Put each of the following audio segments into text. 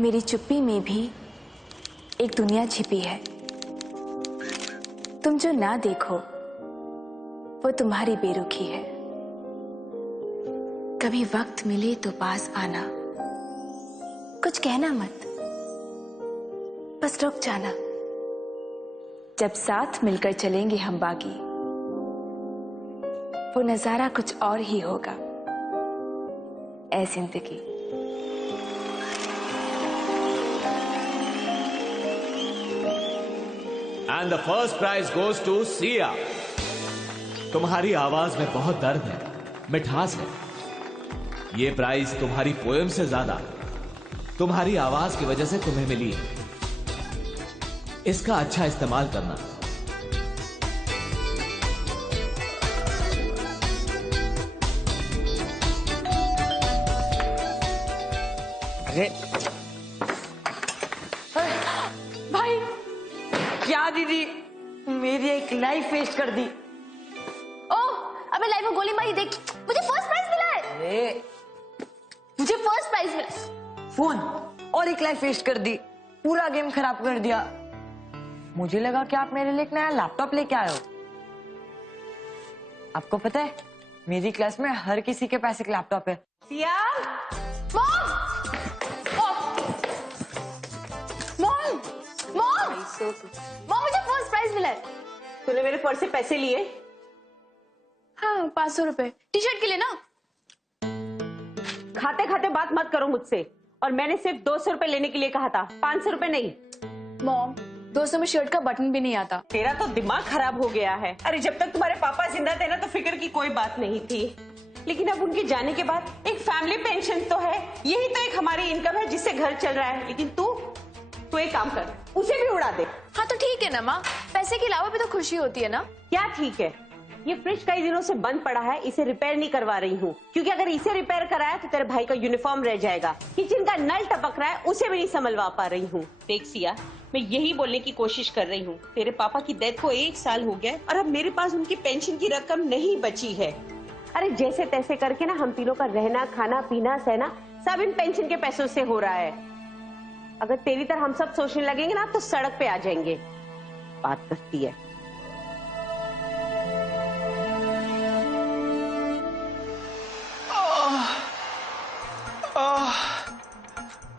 मेरी चुप्पी में भी एक दुनिया छिपी है। तुम जो ना देखो वो तुम्हारी बेरुखी है। कभी वक्त मिले तो पास आना, कुछ कहना मत, बस रुक जाना। जब साथ मिलकर चलेंगे हम बागी, वो नजारा कुछ और ही होगा। ऐ जिंदगी। And the first prize goes to Siya. तुम्हारी आवाज में बहुत दर्द है, मिठास है। ये प्राइज तुम्हारी पोएम से ज्यादा तुम्हारी आवाज की वजह से तुम्हें मिली है। इसका अच्छा इस्तेमाल करना। अरे भाई, क्या दीदी, मेरी एक लाइफ वेस्ट कर दी। ओह, अबे लाइफ में गोली मारी देख, मुझे फर्स्ट प्राइज मिला है। अरे मुझे फर्स्ट प्राइज मिला। फोन और एक लाइफ वेस्ट कर दी, पूरा गेम खराब कर दिया। मुझे लगा कि आप मेरे लिए एक नया लैपटॉप लेके आए हो। आपको पता है, मेरी क्लास में हर किसी के पास एक लैपटॉप है। Siya, mom, mom, mom, mom, मुझे फर्स्ट प्राइज मिला है। तूने मेरे पर्स से पैसे लिए? हाँ, 500 रुपए टी शर्ट के लिए ना। खाते खाते बात मत करो मुझसे। और मैंने सिर्फ 200 रुपए लेने के लिए कहा था, 500 रुपए नहीं। मॉम, 200 में शर्ट का बटन भी नहीं आता। तेरा तो दिमाग खराब हो गया है। अरे जब तक तुम्हारे पापा जिंदा थे ना तो फिक्र की कोई बात नहीं थी, लेकिन अब उनके जाने के बाद एक फैमिली पेंशन तो है, यही तो एक हमारी इनकम है जिससे घर चल रहा है। लेकिन तू एक काम कर, उसे भी उड़ा दे। हाँ तो ठीक है ना माँ, पैसे के अलावा भी तो खुशी होती है ना। क्या ठीक है? ये फ्रिज कई दिनों से बंद पड़ा है, इसे रिपेयर नहीं करवा रही हूँ, क्योंकि अगर इसे रिपेयर कराया तो तेरे भाई का यूनिफॉर्म रह जाएगा। किचन का नल टपक रहा है, उसे भी नहीं संभलवा पा रही हूँ। देख सिया, मैं यही बोलने की कोशिश कर रही हूँ, तेरे पापा की डेथ को 1 साल हो गया और अब मेरे पास उनकी पेंशन की रकम नहीं बची है। अरे जैसे तैसे करके ना हम तीनों का रहना, खाना, पीना, सहना सब इन पेंशन के पैसों से हो रहा है। अगर तेरी तरह हम सब सोचने लगेंगे ना तो सड़क पे आ जाएंगे। बात करती है।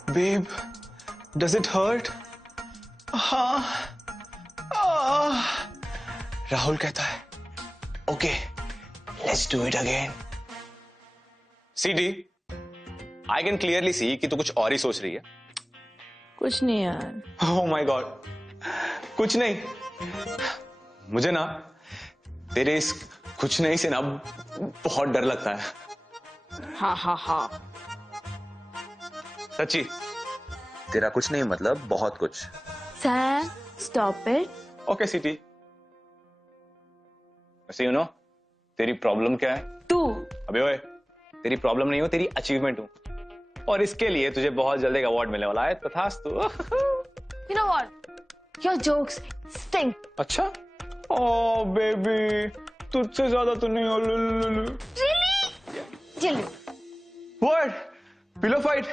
Babe, does it hurt? हाँ। राहुल कहता है, Okay, let's do it again. CD, I can clearly see कि तू कुछ और ही सोच रही है। कुछ नहीं यार। Oh my God, कुछ नहीं। मुझे ना तेरे इस कुछ नहीं से ना बहुत डर लगता है। हाँ हाँ हाँ, सच्ची। तेरा कुछ नहीं मतलब बहुत कुछ। Sam, stop it. Okay city. वैसे यू नो तेरी प्रॉब्लम क्या है? तू। अबे ओए, तेरी प्रॉब्लम नहीं हो, तेरी अचीवमेंट हूँ, और इसके लिए तुझे बहुत जल्द एक अवार्ड मिलने वाला है। तथास्तु। You know what? Your jokes stink. अच्छा? ओह बेबी, तुझसे ज्यादा तो नहीं हो। Really? Jilly. What? Pillow fight?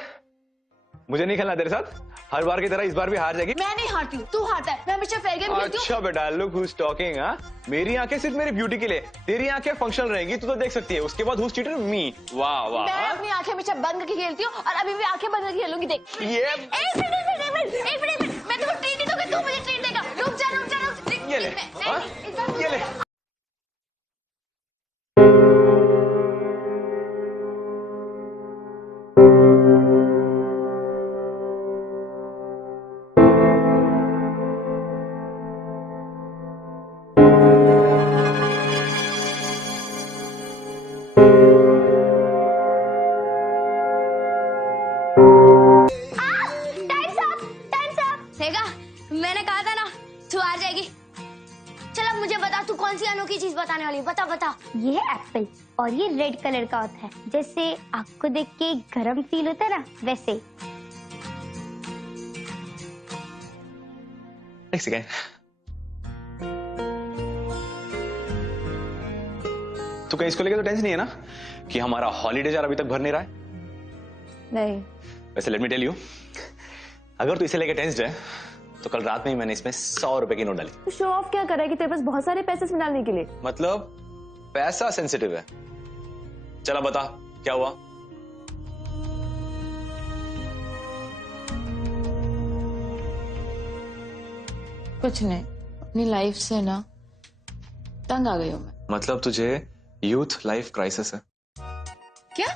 मुझे नहीं खेलना तेरे साथ। हर बार की तरह इस बार भी हार जाएगी। मैं नहीं हारती हूँ, तू हारता है। मैं हमेशा फेयर गेम खेलती हूँ। अच्छा बेटा, लुक हुज टॉकिंग। हाँ, मेरी आंखें सिर्फ मेरी ब्यूटी के लिए, तेरी आंखें फंक्शनल रहेंगी, तू तो देख सकती है। उसके बाद हुज चीटर? मी। वाह वाह। मैं अपनी आंखें हमेशा बंद करके खेलती हूँ और अभी भी आंखें बंद करके खेलूंगी। देख। ये एक मिनट, मैं तुझे ट्रीट नहीं दूंगी, तू मुझे ट्रीट देगा। रुक जा। ये ले। हाँ? ये ले। मैंने कहा था ना तू आ जाएगी। चल अब मुझे बता, तू कौन सी अनोखी चीज बताने वाली है? बता। ये है एप्पल और ये रेड कलर का होता है। जैसे आपको देख के गरम फील होता है ना, वैसे। एक सेकेंड। तो कहीं इसको लेकर तो टेंशन नहीं है ना कि हमारा हॉलीडे जार अभी तक भर नहीं रहा है? नहीं। वैसे लेट मी टेल यू, अगर तू इसे लेके टेंस्ड है तो कल रात में ही मैंने इसमें 100 रुपए की नोट डाली। तो शो ऑफ क्या कर रहा है कि तेरे पास बहुत सारे पैसे इसमें डालने के लिए? मतलब पैसा सेंसिटिव है। चला बता क्या हुआ? कुछ नहीं, अपनी लाइफ से ना तंग आ गई हूँ मैं। मतलब तुझे यूथ लाइफ क्राइसिस है क्या?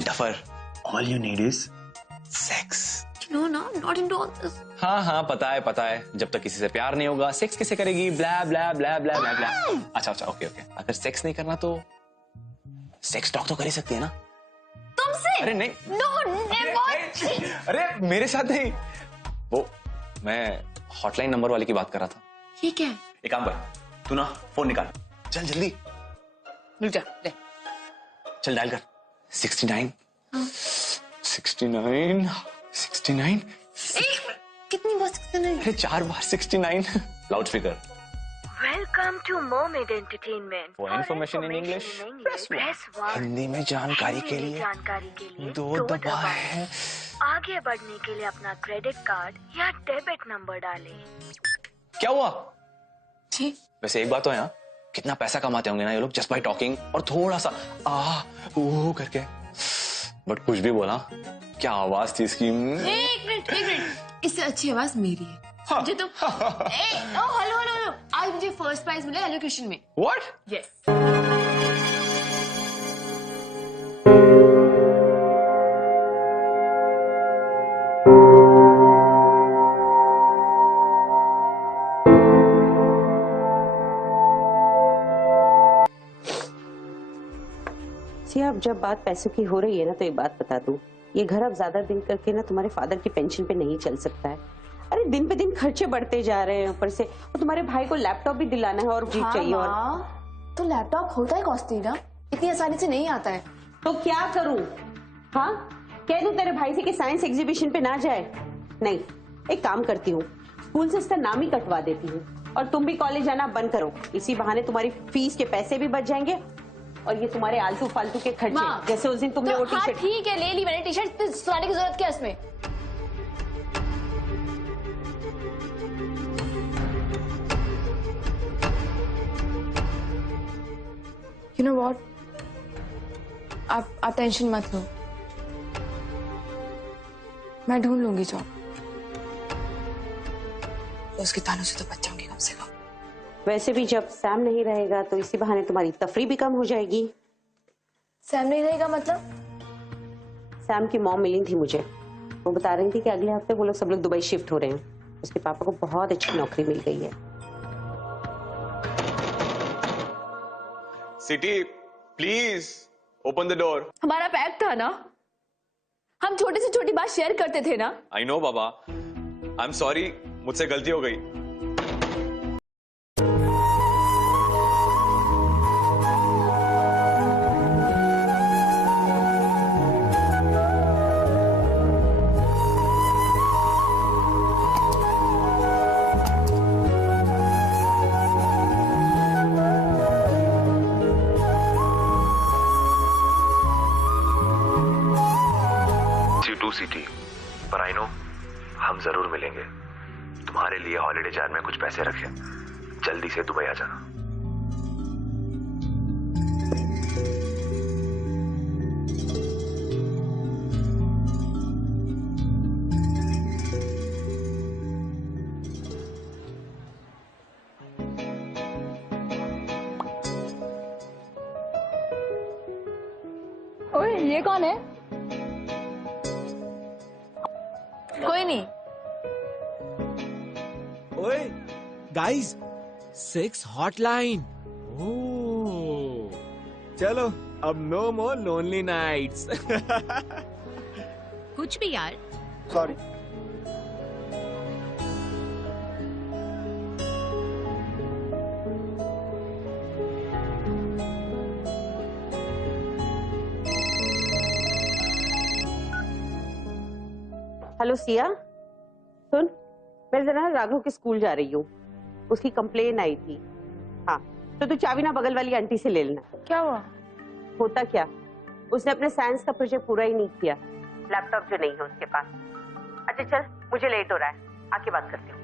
Duffer, all you need is sex. No no, not into all this. हाँ पता है, जब तक किसी से प्यार नहीं होगा सेक्स कैसे करेगी? ब्ला ब्ला ब्ला ब्ला ब्ला ब्ला। अच्छा ओके, अगर सेक्स नहीं करना तो सेक्स टॉक तो कर ही सकती है ना तुमसे? अरे नहीं, नो नेवर। अरे मेरे साथ नहीं, वो मैं हॉटलाइन नंबर वाले की बात कर रहा था। ये क्या है? एक काम कर, तू ना फोन निकाल, चल जल्दी, रुक जा, ले। चल डायल कर। 69 69 69। कितनी बार 69? अरे 4 बार 69। Loud speaker. Welcome to Mermaid Entertainment. For information in English, press 1. Hindi में जानकारी के लिए 2 दबाएं। आगे बढ़ने के लिए अपना क्रेडिट कार्ड या डेबिट नंबर डालें। क्या हुआ? जी। वैसे एक बात तो है ना, कितना पैसा कमाते होंगे ना ये लोग जस्ट बाय टॉकिंग और थोड़ा सा वो करके। बट कुछ भी बोला, क्या आवाज थी इसकी। एक मिनट, इससे अच्छी आवाज मेरी है। मुझे तो हेलो, आज मुझे फर्स्ट प्राइज मिला एलोकेशन में। व्हाट? यस। अब जब बात पैसों की हो रही है ना, तो एक बात बता दूं, ये घर अब ज्यादा दिन करके ना तुम्हारे फादर की पेंशन पे नहीं चल सकता है। अरे दिन पे दिन खर्चे बढ़ते जा रहे हैं, ऊपर से और तुम्हारे भाई को लैपटॉप भी दिलाना है और जीप चाहिए। और तो लैपटॉप होता है कॉस्टली ना, इतनी आसानी से नहीं आता है। तो क्या करूं? हाँ, कह दूं तेरे भाई से कि साइंस एग्जीबिशन पे ना जाए? नहीं, एक काम करती हूँ, स्कूल से इसका नाम ही कटवा देती हूँ और तुम भी कॉलेज जाना बंद करो। इसी बहाने तुम्हारी फीस के पैसे भी बच जाएंगे और ये तुम्हारे आलतू फालतू के खर्चे, जैसे उस दिन तुमने तो वो टी शर्ट। ठीक है, ले ली मैंने टी शर्ट, सुनाने की जरूरत क्या है इसमें? You know what? आप टेंशन मत लो, मैं ढूंढ लूंगी जॉब। उसके तानों से तो बच जाऊंगी कम से कम। वैसे भी जब सैम नहीं रहेगा तो इसी बहाने तुम्हारी तफरी भी कम हो जाएगी। सैम नहीं रहेगा मतलब? सैम की मॉम मिली थी मुझे, वो बता रही थी कि अगले हफ्ते वो लोग सब लोग दुबई शिफ्ट हो रहे हैं। उसके पापा को बहुत अच्छी नौकरी मिल गई है। City please open the door. हमारा पैक्ट था ना, हम छोटी से छोटी बात शेयर करते थे ना। I know Baba, I am sorry, मुझसे गलती हो गई। सिटी, पर आई नो हम जरूर मिलेंगे। तुम्हारे लिए हॉलिडे जार में कुछ पैसे रखे, जल्दी से दुबई आ जाना। ओए, ये कौन है? कोई नहीं। ओए गाइस, सेक्स हॉटलाइन। ओह, चलो अब नो मोर लोनली नाइट्स। कुछ भी यार। सॉरी। हेलो सिया, सुन, मैं जरा राघव के स्कूल जा रही हूँ, उसकी कंप्लेन आई थी। हाँ, तो तू चाबी ना बगल वाली आंटी से ले लेना। क्या हुआ? होता क्या, उसने अपने साइंस का प्रोजेक्ट पूरा ही नहीं किया, लैपटॉप जो नहीं है उसके पास। अच्छा चल, मुझे लेट हो रहा है, आके बात करती हूँ।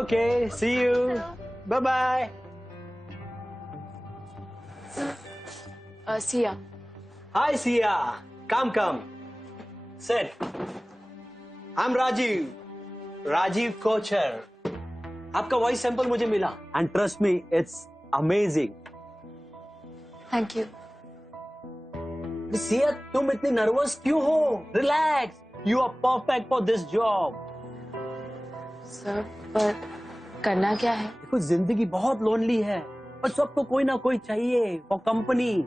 Okay, see you. Bye bye. सिया, Hi, Sia. Come. Sit. I'm Rajiv. Rajiv Kochar. आपका वॉइस सैंपल मुझे मिला and trust me it's amazing. Thank you. Sia, तुम इतनी नर्वस क्यों हो? Relax. You are perfect for this job. Sir, पर करना क्या है? देखो, जिंदगी बहुत लोनली है और सबको कोई ना कोई चाहिए फॉर कंपनी,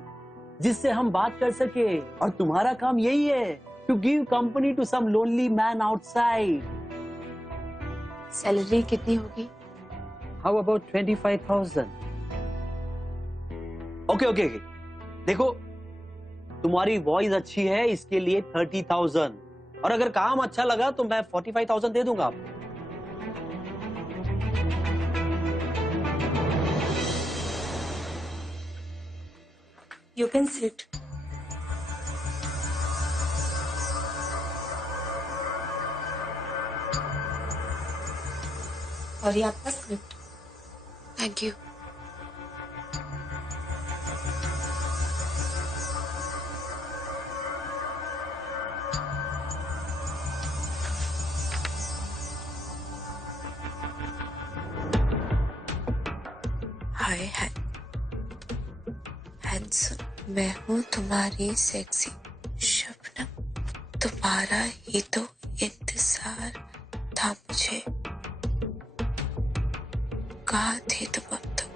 जिससे हम बात कर सके. और तुम्हारा काम यही है, to give company to some lonely man outside. Salary कितनी होगी? How about 25,000? ओके. देखो, तुम्हारी वॉइस अच्छी है, इसके लिए 30,000. और अगर काम अच्छा लगा तो मैं 45,000 दे दूंगा आपको. You can sit. और ये आपका script. Thank you. Hi handsome, मैं हूँ तुम्हारी सेक्सी शबनम. तुम्हारा ही तो इंतजार था मुझे. कहाँ थे तुम अब तक?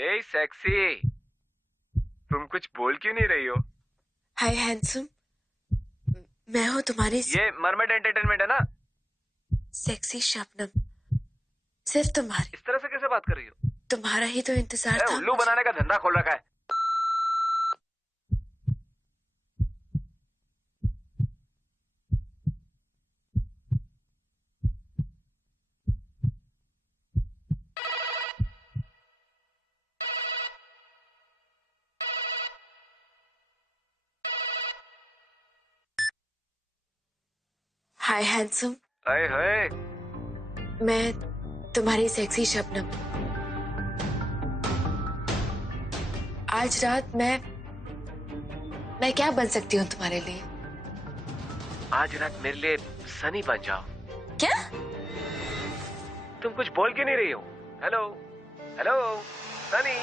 हे सेक्सी, तुम कुछ बोल क्यों नहीं रही हो? हाय हैंडसम, मैं हूँ तुम्हारी ये मरमेड एंटरटेनमेंट है ना? सेक्सी शबनम। सिर्फ तुम्हारी। इस तरह से कैसे बात कर रही हो? तुम्हारा ही तो इंतजार था। उल्लू बनाने का धंधा खोल रखा है। हाय हैंडसम, हाय हाय। मैं तुम्हारी सेक्सी शबनम। आज रात मैं क्या बन सकती हूँ तुम्हारे लिए? आज रात मेरे लिए सनी बन जाओ। क्या? तुम कुछ बोल क्यों नहीं रही हो? Hello hello Sunny.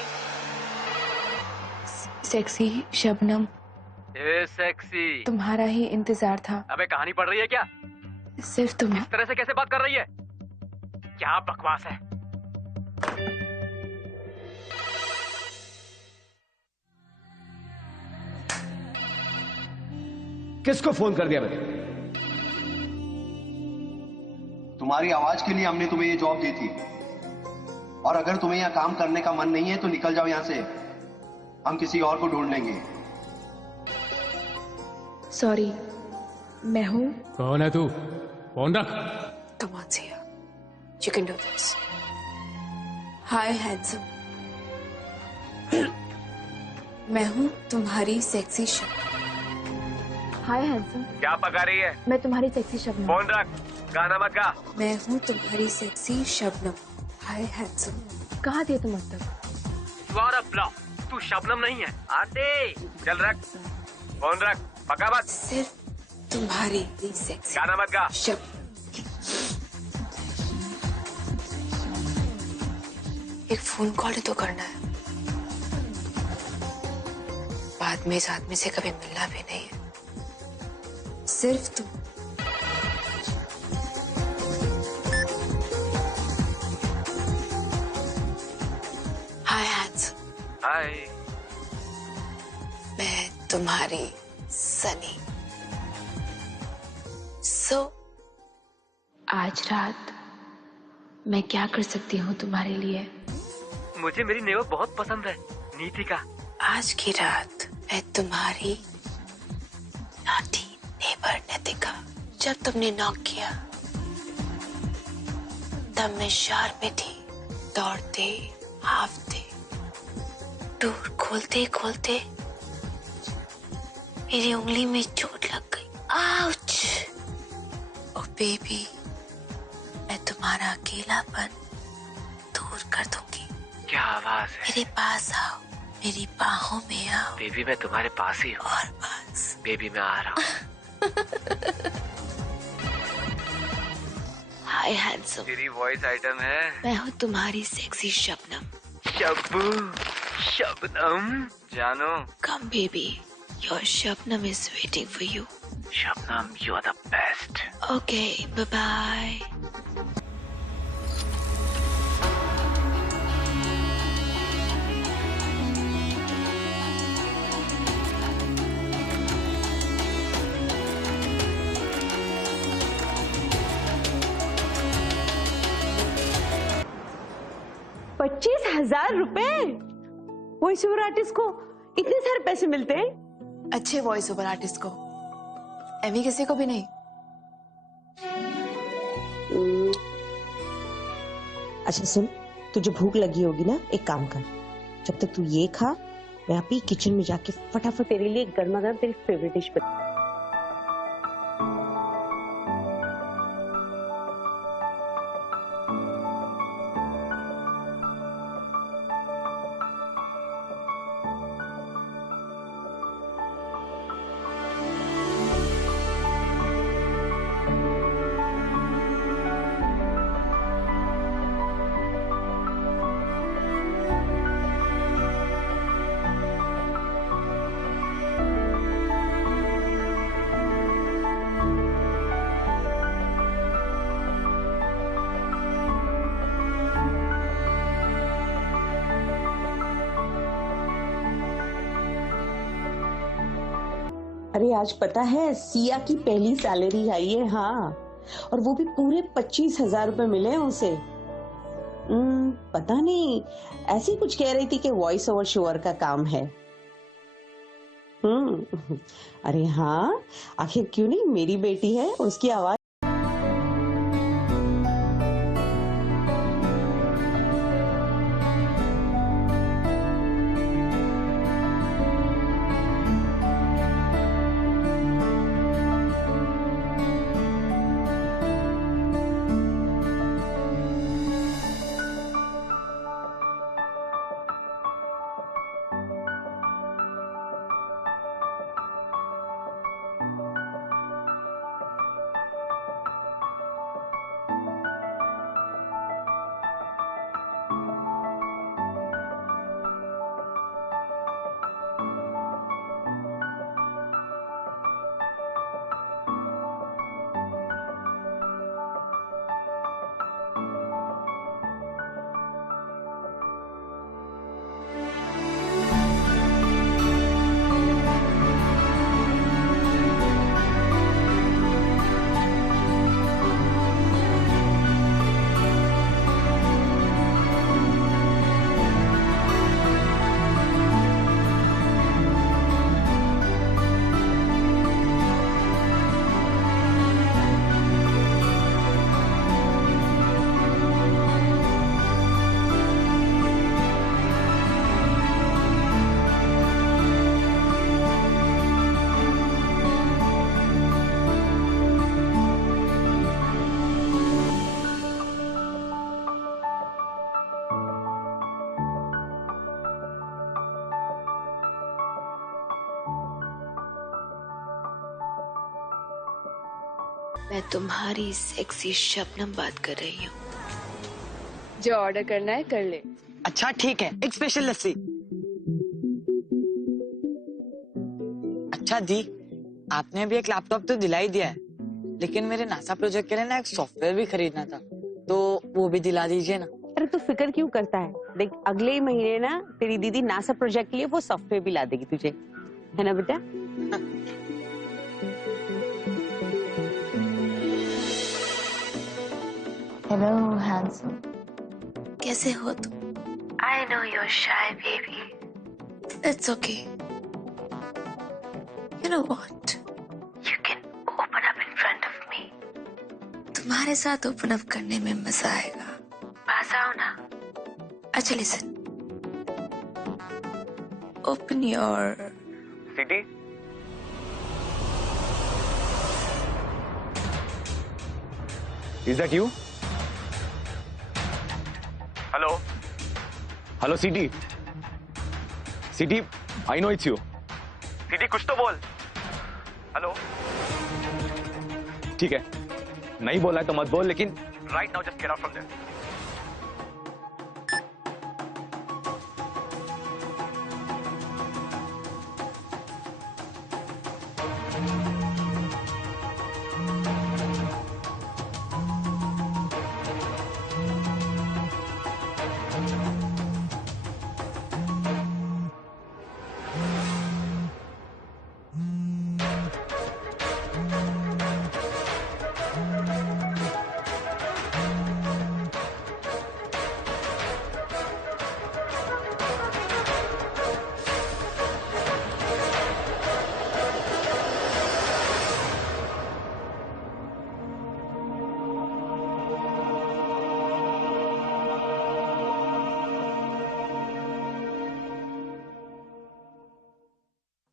Sexy Shabnam, ए सेक्सी। तुम्हारा ही इंतजार था। अबे कहानी पढ़ रही है क्या? सिर्फ तुम। इस तरह से कैसे बात कर रही है? क्या बकवास है? किसको फोन कर दिया मैंने? तुम्हारी आवाज के लिए हमने तुम्हें ये जॉब दी थी, और अगर तुम्हें यहाँ काम करने का मन नहीं है तो निकल जाओ यहाँ से। हम किसी और को ढूंढ लेंगे। सॉरी, मैं हूँ। कौन है तू? फोन रख। Come on, Sia. You can do this. Hi, handsome. मैं हूँ तुम्हारी सेक्सी शबनम। हाय हैंडसम। क्या पका रही है? मैं तुम्हारी सेक्सी शबनम। फोन रख, गाना मत गा। मैं हूँ तुम्हारी सेक्सी शबनम। हाय हैंडसम। कहाँ थे तुम अब तक? You are a bluff. तू शबनम नहीं है। आते चल रख, फोन रख, पका मत। सिर्फ तुम्हारी सेक्सी। गाना मत गा। एक फोन कॉल तो करना है। बाद में इस आदमी से कभी मिलना भी नहीं है। सिर्फ तुम। हाय हैंडसम। हाय। मैं तुम्हारी सनी। आज रात मैं क्या कर सकती हूँ तुम्हारे लिए? मुझे मेरी नेवर बहुत पसंद है, नीतिका। आज की रात मैं तुम्हारी नॉटी नेबर नीतिका। जब तुमने नॉक किया तब मैं शहर में थी, दौड़ते हाफते, डोर खोलते खोलते मेरी उंगली में चोट लग गई। आउच! ओ बेबी, मैं तुम्हारा अकेलापन दूर कर दूंगी। क्या आवाज है? मेरे पास आओ, मेरी बाहों में आओ। बेबी मैं तुम्हारे पास ही हूँ। और पास। बेबी मैं आ रहा हूँ। हाय हैंडसम। तेरी वॉइस आइटम है। मैं हूँ तुम्हारी सेक्सी शबनम। शब्बू, शबनम, जानो। Come baby, your Shabnam is waiting for you. Shabnam, you are the best. Okay, bye bye. ₹25,000? Voice over artist को इतने सारे पैसे मिलते हैं? अच्छे वॉइस ओवर आर्टिस्ट को, एमी किसी को भी नहीं। अच्छा सुन, तुझे भूख लगी होगी ना, एक काम कर, जब तक तू ये खा, मैं आप ही किचन में जाके फटाफट तेरे लिए गर्मा गर्म तेरी फेवरेट डिश बना। अरे आज पता है सिया की पहली सैलरी आई है। हाँ, और वो भी पूरे 25,000 रुपए मिले हैं उसे। पता नहीं, ऐसी कुछ कह रही थी कि वॉइस ओवर शोअर का काम है। अरे हाँ, आखिर क्यों नहीं, मेरी बेटी है, उसकी आवाज। मैं तुम्हारी सेक्सी शबनम बात कर रही हूँ। जो ऑर्डर करना है कर ले। अच्छा ठीक है, एक स्पेशल लस्सी। अच्छा दी, आपने अभी एक लैपटॉप तो दिला ही दिया है, लेकिन मेरे नासा प्रोजेक्ट के लिए ना एक सॉफ्टवेयर भी खरीदना था, तो वो भी दिला दीजिए ना। अरे तू फिक्र क्यों करता है, देख अगले ही महीने ना तेरी दीदी नासा प्रोजेक्ट के लिए वो सॉफ्टवेयर भी ला देगी तुझे, है ना बेटा? हेलो हैंडसम, कैसे हो तुम? I know you are shy baby, it's okay. You know what, you can open up in front of me. तुम्हारे साथ ओपन अप करने में मजा आएगा, पास आओ ना। अच्छा listen, open your city. Is that you? Hello? Hello, CD. CD, I know it's you. सीटी कुछ तो बोल। हेलो। ठीक है, नहीं बोला है तो मत बोल, लेकिन right now just get out from there.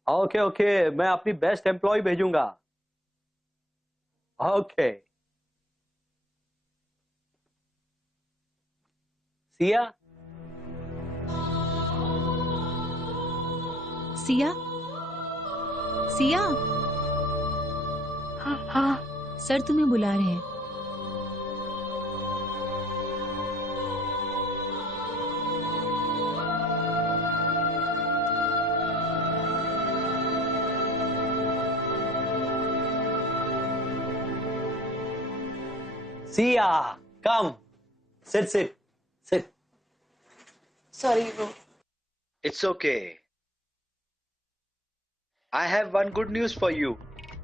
Okay okay, मैं अपनी बेस्ट एम्प्लॉय भेजूंगा। ओके सिया। सिया, सिया। हाँ हाँ, सर तुम्हें बुला रहे हैं। Siya, come, sit. सॉरी वो। it's okay. I have one good news for you.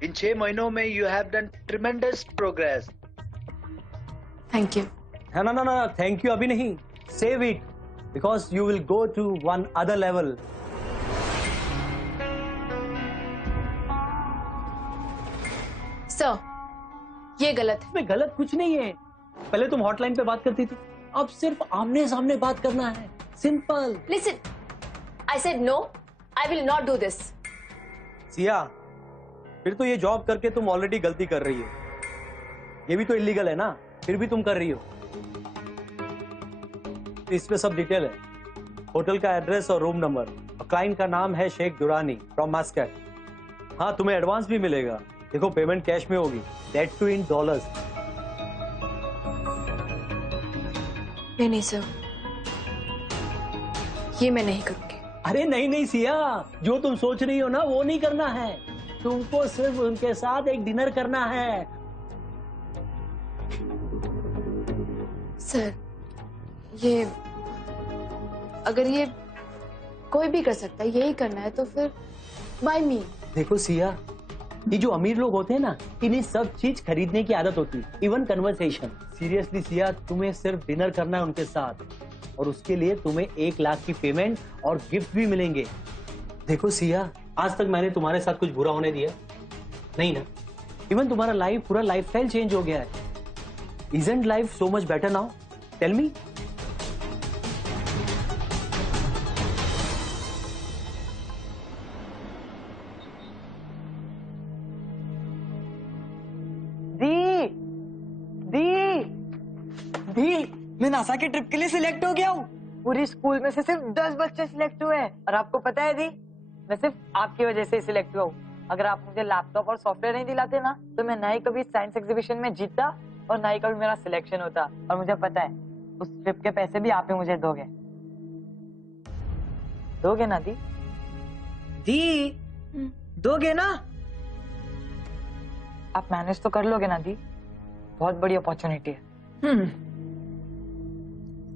इन 6 महीनों में you have done tremendous progress. Thank you. No, no, no, no. Thank you अभी नहीं. Save it because you will go to one other level. Sir, ये गलत है। इसमें गलत कुछ नहीं है। पहले तुम हॉटलाइन पे बात करती थी, अब सिर्फ आमने सामने बात करना है। Simple. Listen, I said no. I will not do this. Siya, फिर तो ये जॉब करके तुम ऑलरेडी गलती कर रही हो। ये भी तो इलीगल है ना, फिर भी तुम कर रही हो। इसमें सब डिटेल है, होटल का एड्रेस और रूम नंबर। क्लाइंट का नाम है शेख दुरानी फ्रॉम मस्कट। हाँ, तुम्हें एडवांस भी मिलेगा। देखो, पेमेंट कैश में होगी, दैट टू इन डॉलर्स। नहीं सर, ये मैं नहीं करूंगी। अरे नहीं नहीं सिया, जो तुम सोच रही हो ना वो नहीं करना है। तुमको सिर्फ उनके साथ एक डिनर करना है। सर, ये अगर ये कोई भी कर सकता है, यही करना है तो फिर बाय मी। देखो सिया, ये जो अमीर लोग होते हैं ना, इन्हें सब चीज खरीदने की आदत होती है, इवन कन्वर्सेशन। सीरियसली सिया, तुम्हें सिर्फ डिनर करना है उनके साथ, और उसके लिए तुम्हें 1 लाख की पेमेंट और गिफ्ट भी मिलेंगे। देखो सिया, आज तक मैंने तुम्हारे साथ कुछ बुरा होने दिया नहीं ना? इवन तुम्हारा लाइफ, पूरा लाइफस्टाइल चेंज हो गया है। Isn't life so much better now? Tell me. दी, मैं नासा के ट्रिप के लिए सिलेक्ट हो गया हूँ। पूरी स्कूल में से सिर्फ 10 बच्चे सिलेक्ट हुए हैं, और आपको पता है दी, मैं सिर्फ आपकी वजह से ही सिलेक्ट हुआ हूँ। अगर आप मुझे लैपटॉप और सॉफ्टवेयर नहीं दिलाते ना, तो मैं ना ही कभी साइंस एग्जीबिशन में जीतता और ना ही कभी मेरा सिलेक्शन होता। और मुझे पता है, उस ट्रिप के पैसे भी आप ही मुझे दोगे। दोगे ना दी? दोगे ना? आप मैनेज तो कर लोगे ना दी? बहुत बड़ी अपॉर्चुनिटी है।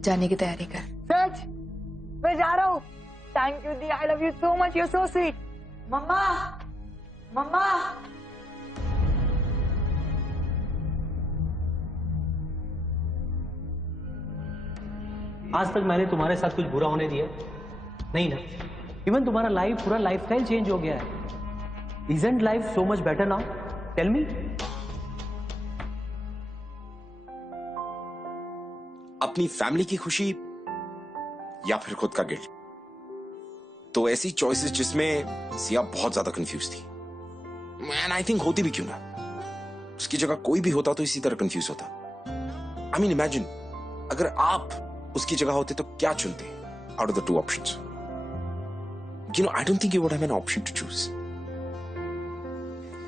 जाने की तैयारी कर। सच? मैं जा रहा हूँ। थैंक यू दी, I love you so much, you so sweet. मम्मा, मम्मा। आज तक मैंने तुम्हारे साथ कुछ बुरा होने दिया नहीं ना? इवन तुम्हारा लाइफ, पूरा लाइफस्टाइल चेंज हो गया है। Isn't life so much better now? Tell me. अपनी फैमिली की खुशी या फिर खुद का गिल्ट, तो ऐसी चॉइसेस जिसमें सिया बहुत ज्यादा कंफ्यूज थी। एंड आई थिंक होती भी क्यों ना, उसकी जगह कोई भी होता तो इसी तरह कंफ्यूज होता। आई मीन इमेजिन, अगर आप उसकी जगह होते तो क्या चुनते out of the 2 options? You know, I don't think you would have an option to choose.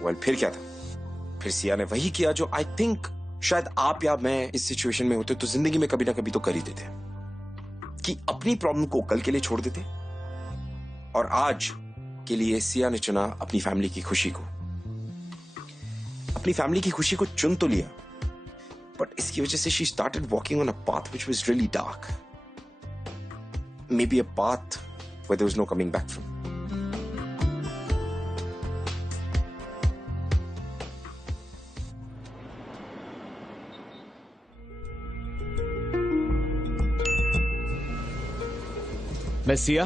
Well, फिर क्या था? फिर सिया ने वही किया जो आई थिंक शायद आप या मैं इस सिचुएशन में होते तो जिंदगी में कभी ना कभी तो कर ही देते, कि अपनी प्रॉब्लम को कल के लिए छोड़ देते, और आज के लिए सिया ने चुना अपनी फैमिली की खुशी को। अपनी फैमिली की खुशी को चुन तो लिया, बट इसकी वजह से she started walking on a path which was really dark, maybe a path where there was no coming back from. मैं सिया,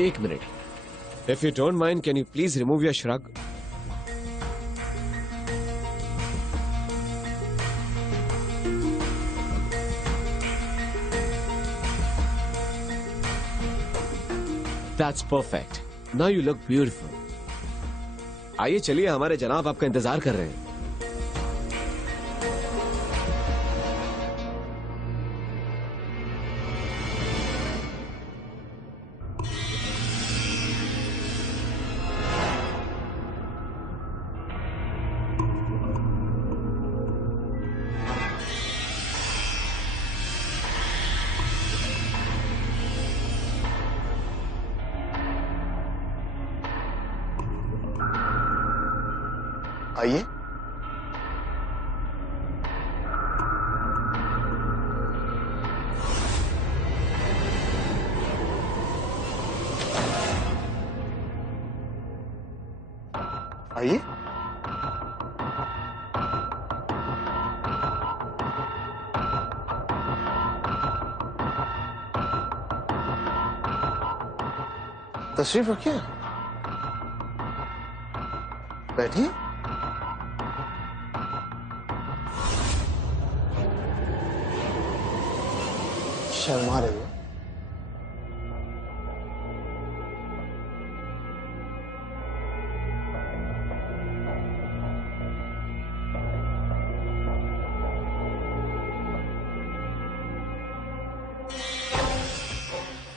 एक minute. If you don't mind, can you please remove your shrug? That's perfect. Now you look beautiful. आइए चलिए, हमारे जनाब आपका इंतजार कर रहे हैं। आइए। आइए। तशरीफ रखिए, बैठिए। शर्मा रही हो।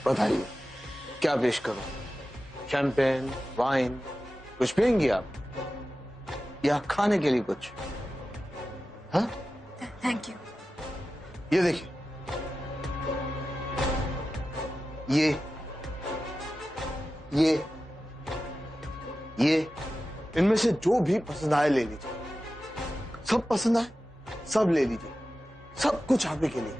बताइए क्या पेश करूं? शैंपेन, वाइन, कुछ पियेंगी आप या खाने के लिए कुछ? हाँ, थैंक यू। ये देखिए, ये इनमें से जो भी पसंद आए ले लीजिए। सब पसंद आए सब ले लीजिए, सब कुछ आप ही के लिए।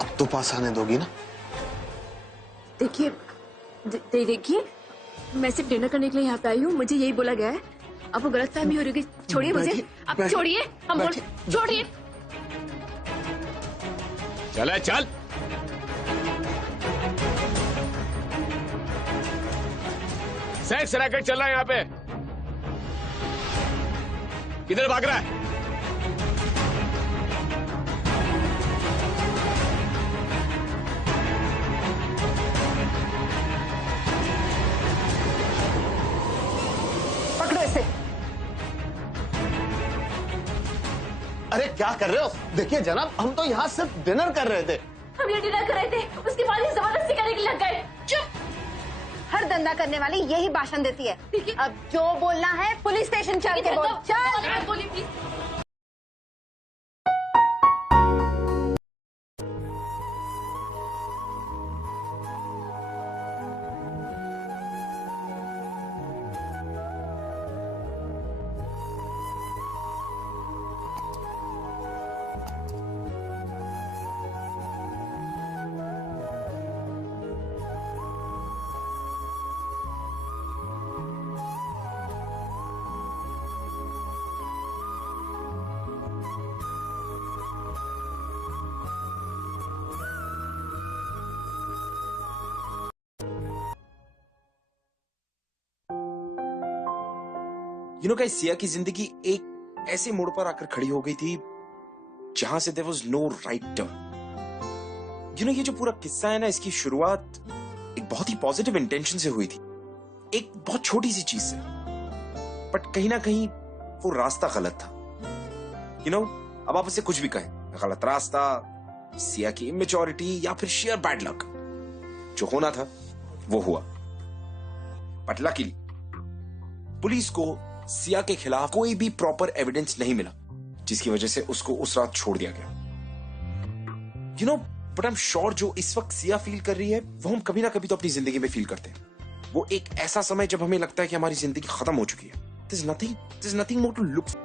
अब तो पास आने दोगी ना? देखिए देखिए, मैं सिर्फ डिनर करने के लिए यहाँ पे आई हूँ। मुझे यही बोला गया है। आपको गलतफहमी हो रही है। छोड़िए मुझे, आप छोड़िए। हम बोल छोड़िए। चल चल। सेक्स रैकेट चल रहा है यहाँ पे। किधर भाग रहा है? पकड़ो इसे। अरे क्या कर रहे हो? देखिए जनाब, हम तो यहाँ सिर्फ डिनर कर रहे थे। हम ये डिनर कर रहे थे, उसके बाद ही जबरदस्ती करने के लिए लग गए। चुप। हर धंधा करने वाली यही भाषण देती है। अब जो बोलना है पुलिस स्टेशन चल के बोल। चल। बोलिए प्लीज। गाइस, सिया की जिंदगी एक ऐसे मोड़ पर आकर खड़ी हो गई थी जहां से there was no right turn. ये जो पूरा किस्सा है ना, इसकी शुरुआत एक बहुत ही पॉजिटिव इंटेंशन से हुई थी, एक बहुत छोटी सी चीज से, बट कहीं ना कहीं वो रास्ता गलत था। अब आप उसे कुछ भी कहें, गलत रास्ता, सिया की इमेच्योरिटी या फिर शेयर बैड लक, जो होना था वो हुआ। बट लकीली पुलिस को सिया के खिलाफ कोई भी प्रॉपर एविडेंस नहीं मिला, जिसकी वजह से उसको उस रात छोड़ दिया गया। बट आई एम श्योर जो इस वक्त सिया फील कर रही है वो हम कभी ना कभी तो अपनी जिंदगी में फील करते हैं। वो एक ऐसा समय जब हमें लगता है कि हमारी जिंदगी खत्म हो चुकी है। There's nothing more to look for.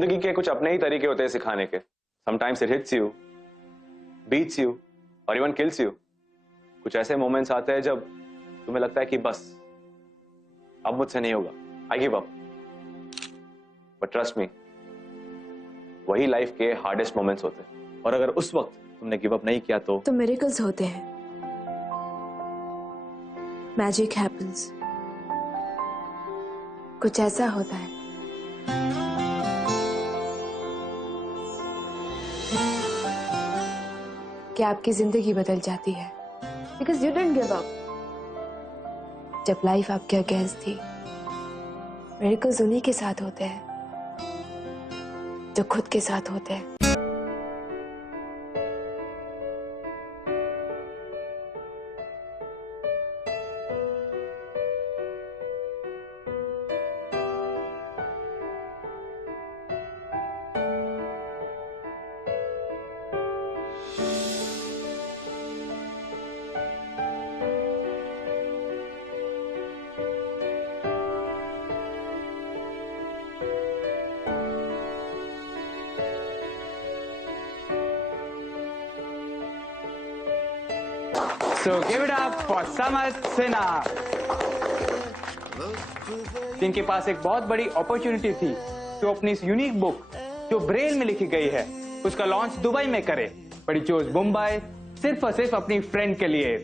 जिंदगी के कुछ अपने ही तरीके होते हैं सिखाने के. Sometimes it hits you, beats you, or even kills you. कुछ ऐसे मोमेंट्स आते हैं जब तुम्हें लगता है कि बस अब मुझसे नहीं होगा, I give up. But trust me, वही लाइफ के हार्डेस्ट मोमेंट्स होते हैं. और अगर उस वक्त तुमने गिव अप नहीं किया तो मिरेकल्स होते हैं. Magic happens. कुछ ऐसा होता है कि आपकी जिंदगी बदल जाती है. Because you didn't give up. जब लाइफ आपके अगेंस्ट थी, मिरेकल्स उन्हीं के साथ होते हैं जो खुद के साथ होते हैं. So give it up for Samad Sinha. जिनके पास एक बहुत बड़ी अपॉर्चुनिटी थी जो अपनी इस यूनिक बुक जो ब्रेल में लिखी गई है उसका लॉन्च दुबई में करे, बट ही चोज मुंबई सिर्फ और सिर्फ अपनी फ्रेंड के लिए.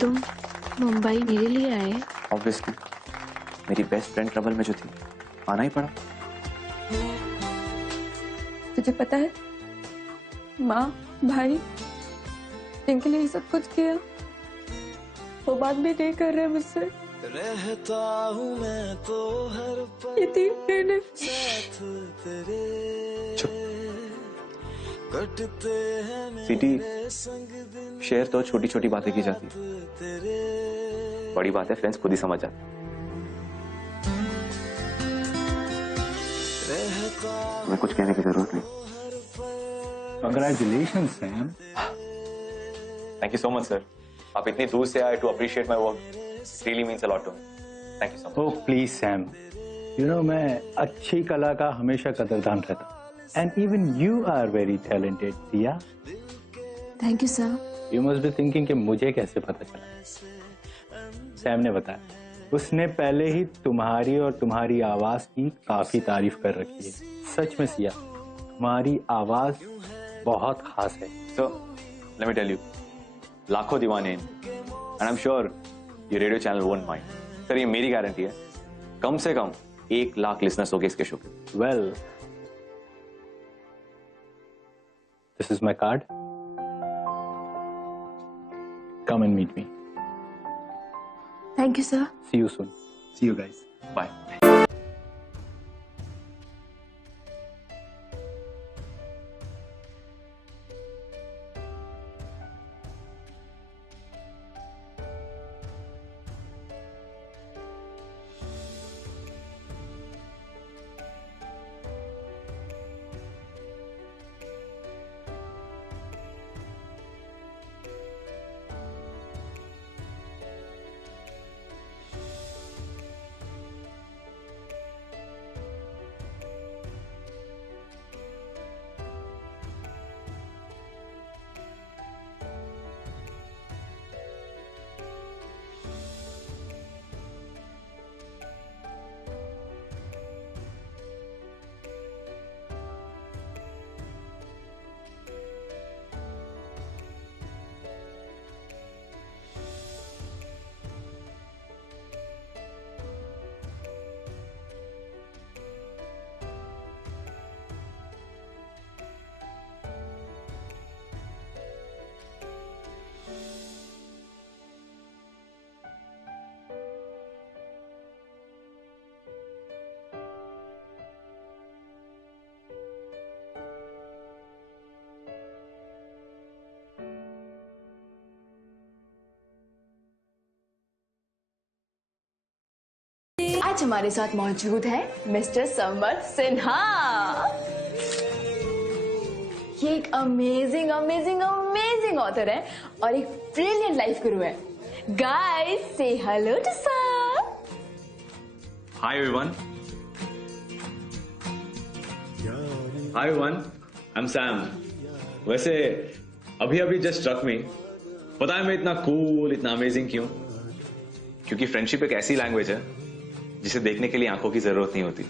तुम मुंबई मेरे लिए आए? ऑब्वियसली मेरी बेस्ट फ्रेंड ट्रबल में जो थी, आना ही पड़ा. तुझे पता है माँ भाई जिनके लिए सब कुछ किया वो बात भी नहीं कर रहे मुझसे. रहता हूँ मैं तो हर पल ये 3 महीने सिटी शेयर तो छोटी छोटी बातें की जाती, बड़ी बातें फ्रेंड्स खुद ही समझ जाते. मैं कुछ कहने की जरूरत नहीं. Congratulations, Sam. Thank you so much, sir. आप इतनी दूर से आए to appreciate my work. It really means a lot to me. Thank you so much. Oh, please, Sam. You know, मैं अच्छी कला का हमेशा कदरदान रहता. And even you are very talented, Sia. Thank you, sir. You must be thinking कि मुझे कैसे पता चला. सैम ने बताया. उसने पहले ही तुम्हारी और तुम्हारी आवाज की काफी तारीफ कर रखी है. सच में सिया, तुम्हारी आवाज बहुत खास है. So, let me tell you, लाखों दीवाने हैं, and I'm sure ये radio channel won't mind. Sir ये मेरी गारंटी है, कम से कम 1 लाख लिसनर्स होंगे इसके शो पे. Well, this is my card. Come and meet me. Thank you, sir. See you soon. See you guys. Bye. आज हमारे साथ मौजूद है मिस्टर समद सिन्हा. ये एक अमेजिंग अमेजिंग अमेजिंग ऑथर है और एक ब्रिलियंट लाइफ गुरु है. गाइस से hello to sir. Hi everyone. Hi one, I am Sam. वैसे अभी जस्ट स्ट्रक मी, पता है मैं इतना कूल, इतना अमेजिंग क्यों? क्योंकि फ्रेंडशिप एक ऐसी लैंग्वेज है जिसे देखने के लिए आंखों की जरूरत नहीं होती।